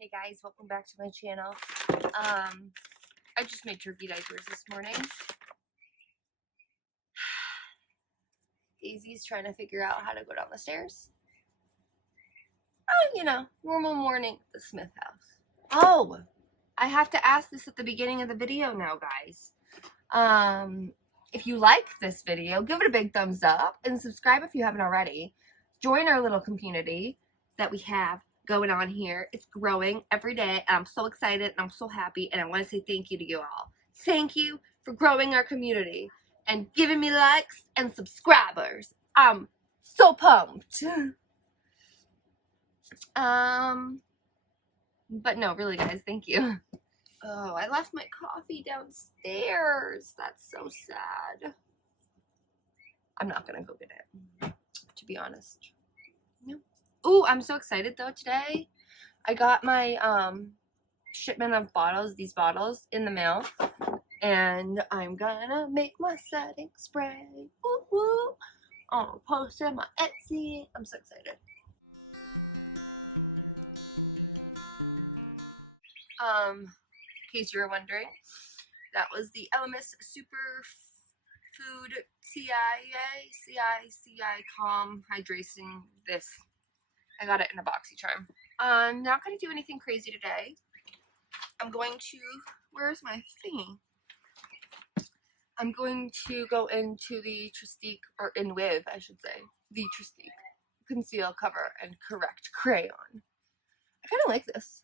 Hey guys, welcome back to my channel. I just made turkey diapers this morning. Daisy's trying to figure out how to go down the stairs. Oh, you know, normal morning at the Smith house. Oh, I have to ask this at the beginning of the video now, guys. If you like this video, give it a big thumbs up and subscribe if you haven't already. Join our little community that we have going on here. It's growing every day, and I'm so excited and I'm so happy, and I want to say thank you to you all. Thank you for growing our community and giving me likes and subscribers. I'm so pumped. But no, really guys, thank you. Oh, I left my coffee downstairs. That's so sad. I'm not gonna go get it, to be honest. No. Ooh, I'm so excited though today. I got my shipment of bottles, these bottles, in the mail. And I'm gonna make my setting spray. Woo woo. I'll post it on my Etsy. I'm so excited. In case you were wondering, that was the Elemis Superfood CI Calm Hydration. This. I got it in a BoxyCharm. I'm not going to do anything crazy today. I'm going to, where's my thingy? I'm going to go into the Tristique, or in with, I should say, the Tristique Conceal, Cover, and Correct Crayon. I kind of like this.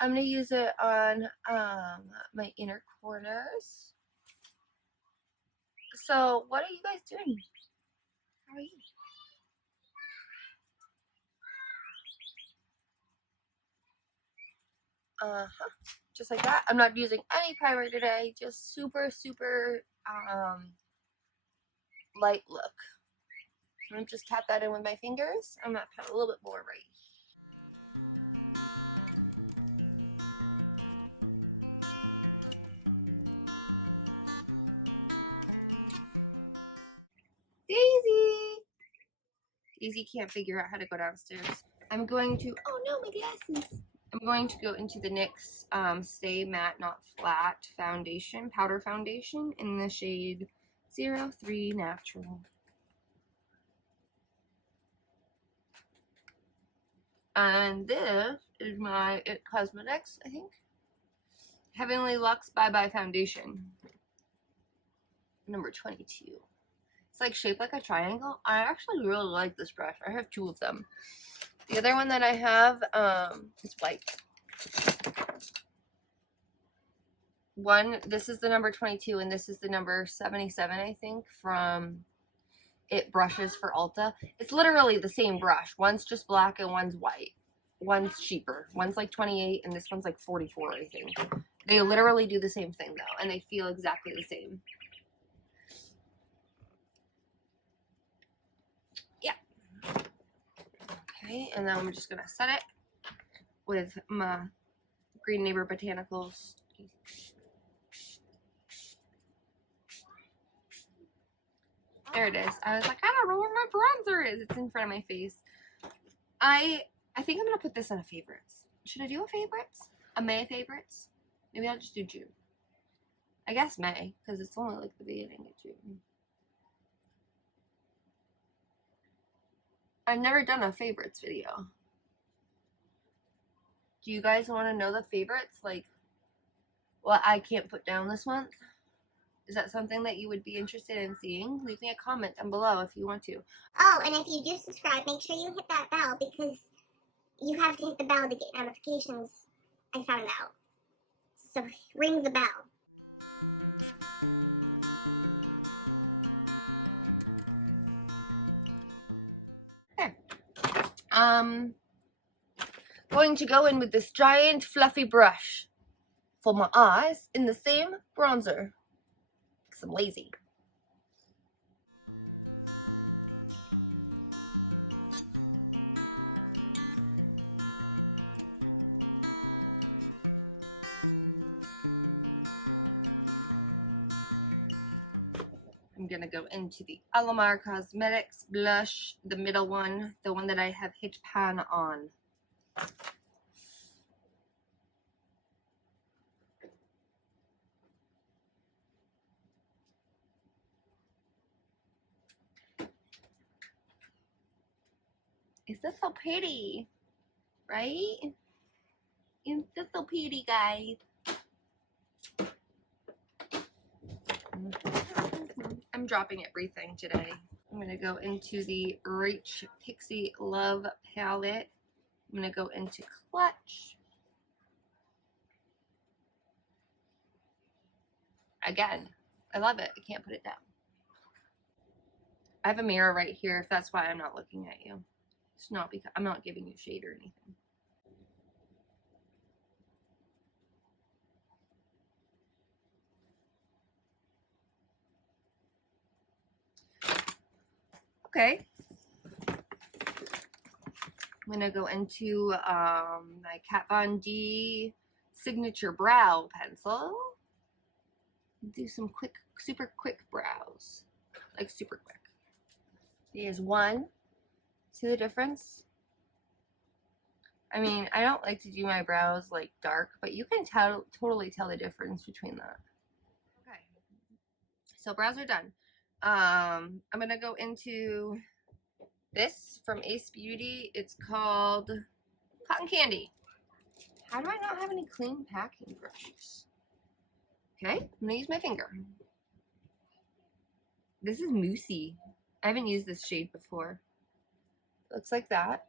I'm going to use it on my inner corners. So, what are you guys doing? How are you? Just like that. I'm not using any primer today. Just super light look. I'm going to just tap that in with my fingers. I'm going to put a little bit more right. Daisy can't figure out how to go downstairs. I'm going to, oh no, my glasses. I'm going to go into the NYX Stay Matte Not Flat foundation, powder foundation, in the shade 03 Natural. And this is my It Cosmetics, I think, Heavenly Luxe Bye Bye Foundation, number 22. It's like shaped like a triangle. I actually really like this brush. I have two of them. The other one that I have is white. This is the number 22, and this is the number 77, I think, from It Brushes for Ulta. It's literally the same brush. One's just black and one's white. One's cheaper. One's like 28, and this one's like 44, I think. They literally do the same thing, though, and they feel exactly the same. Okay, and then I'm just going to set it with my Green Neighbor Botanicals. There it is. I was like, I don't know where my bronzer is. It's in front of my face. I think I'm going to put this in a favorites. Should I do a favorites? A May favorites? Maybe I'll just do June. I guess May, because it's only like the beginning of June. I've never done a favorites video. Do you guys want to know the favorites? Like, what I can't put down this month? Is that something that you would be interested in seeing? Leave me a comment down below if you want to. Oh, and if you do subscribe, make sure you hit that bell, because you have to hit the bell to get notifications. I found out. So, ring the bell. Going to go in with this giant fluffy brush for my eyes in the same bronzer, because I'm lazy. I'm going to go into the Alamar Cosmetics blush, the middle one, the one that I have hit pan on. Is this so pretty? Right? Is this so pretty, guys? I'm dropping everything today. I'm going to go into the Reach Pixie Love palette. I'm going to go into Clutch. Again, I love it. I can't put it down. I have a mirror right here if that's why I'm not looking at you. It's not because I'm not giving you shade or anything. Okay. I'm going to go into my Kat Von D Signature Brow Pencil. Do some quick, super quick brows. Like super quick. Here's one. See the difference? I mean, I don't like to do my brows like dark, but you can totally tell the difference between that. Okay. So brows are done. I'm going to go into this from Ace Beauty. It's called Cotton Candy. How do I not have any clean packing brushes? Okay, I'm gonna use my finger. This is moussey. I haven't used this shade before. Looks like that.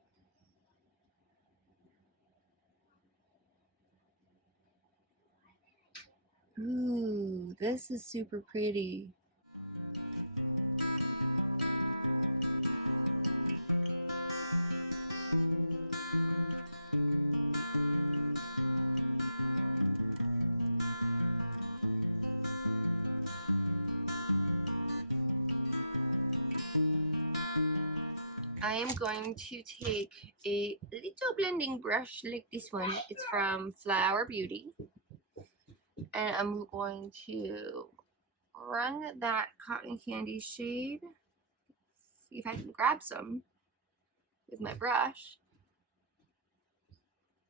Ooh, this is super pretty. I am going to take a little blending brush like this one. It's from Flower Beauty. And I'm going to run that cotton candy shade. See if I can grab some with my brush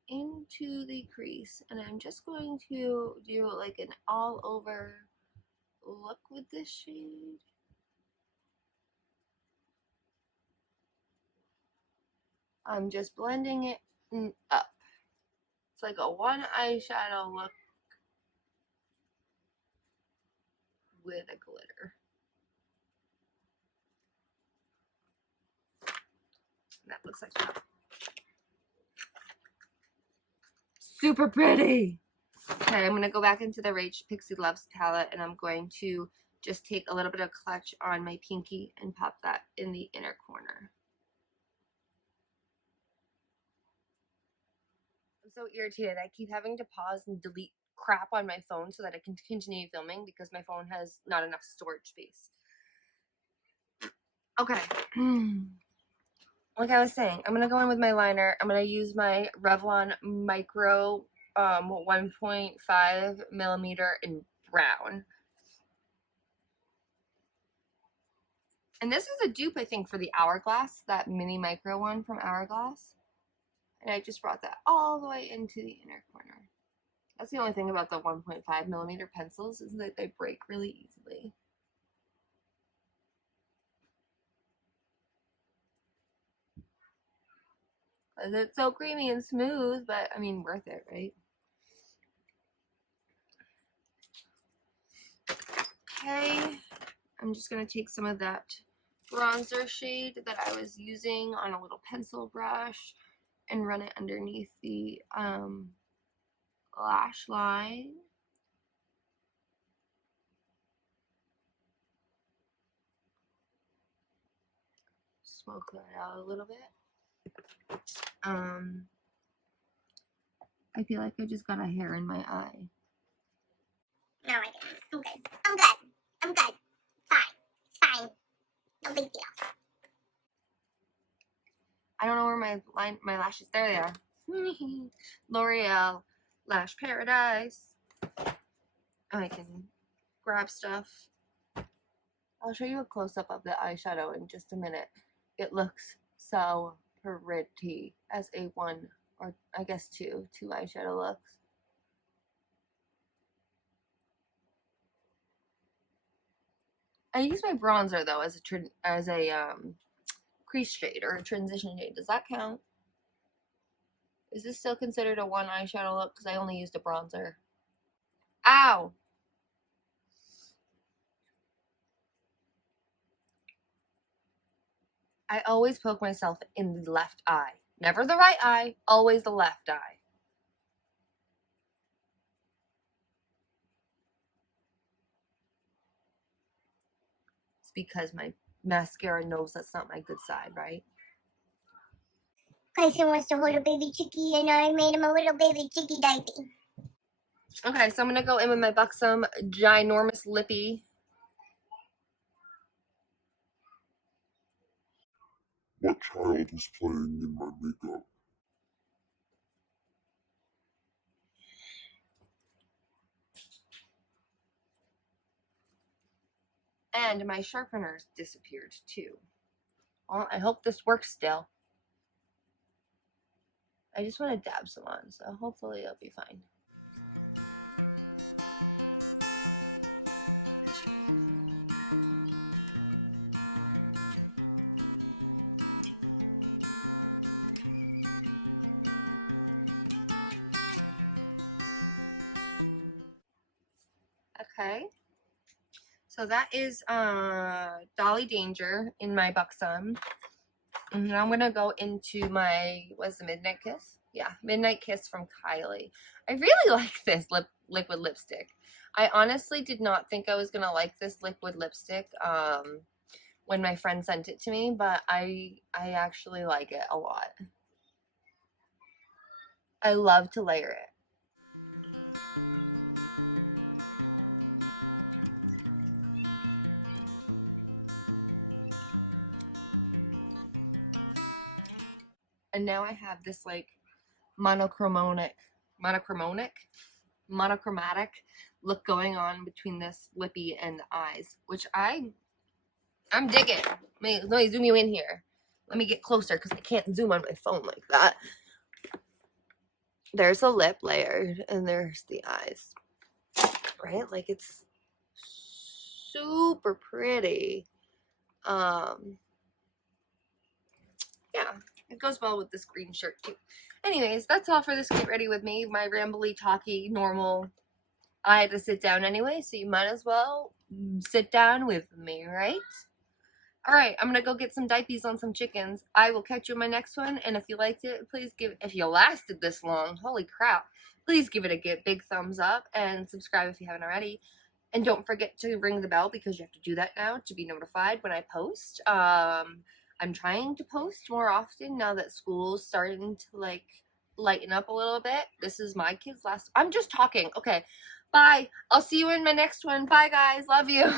into the crease. And I'm just going to do like an all over look with this shade. I'm just blending it up. It's like a one eyeshadow look with a glitter. And that looks like that. Super pretty! Okay, I'm going to go back into the Rage Pixie Loves palette and I'm going to just take a little bit of Clutch on my pinky and pop that in the inner corner. I'm so irritated. I keep having to pause and delete crap on my phone so that I can continue filming because my phone has not enough storage space. Okay. Like I was saying, I'm going to go in with my liner. I'm going to use my Revlon Micro 1.5 millimeter in brown. And this is a dupe, I think, for the Hourglass, that mini micro one from Hourglass. And I just brought that all the way into the inner corner. That's the only thing about the 1.5 millimeter pencils is that they break really easily. It's so creamy and smooth, but I mean, worth it, right? Okay, I'm just going to take some of that bronzer shade that I was using on a little pencil brush and run it underneath the lash line. Smoke that out a little bit. I feel like I just got a hair in my eye. No, I didn't. I'm good. I'm good. I'm good. Fine. It's fine. No big deal. I don't know where my lashes. There they are. L'Oreal Lash Paradise. I can grab stuff. I'll show you a close-up of the eyeshadow in just a minute. It looks so pretty as a one, or I guess two eyeshadow looks. I use my bronzer though as a crease shade or a transition shade. Does that count? Is this still considered a one eyeshadow look? Because I only used a bronzer. Ow! I always poke myself in the left eye. Never the right eye, always the left eye. It's because my mascara knows that's not my good side, right? Tyson wants to hold a baby chickie, and I made him a little baby chickie diaper. Okay, so I'm gonna go in with my Buxom Ginormous Lippy. What child is playing in my makeup? And my sharpeners disappeared too. Well, I hope this works still. I just want to dab some on, so hopefully it'll be fine. Okay. So that is Dolly Danger in my Buxom. And now I'm going to go into my, what's the Midnight Kiss? Yeah, Midnight Kiss from Kylie. I really like this liquid lipstick. I honestly did not think I was going to like this liquid lipstick when my friend sent it to me, but I actually like it a lot. I love to layer it. And now I have this like monochromatic look going on between this lippy and the eyes, which I'm digging. Let me zoom you in here. Let me get closer because I can't zoom on my phone like that. There's a lip layered and there's the eyes, right? Like it's super pretty. Yeah, it goes well with this green shirt too. Anyways, that's all for this Get Ready With Me, my rambly, talky, normal. I had to sit down anyway, so you might as well sit down with me, right? Alright, I'm gonna go get some diapies on some chickens. I will catch you in my next one, and if you liked it, please if you lasted this long, holy crap, please give it a big thumbs up, and subscribe if you haven't already. And don't forget to ring the bell, because you have to do that now to be notified when I post. I'm trying to post more often now that school's starting to like lighten up a little bit. This is my kid's last. I'm just talking. Okay, bye. I'll see you in my next one. Bye, guys. Love you.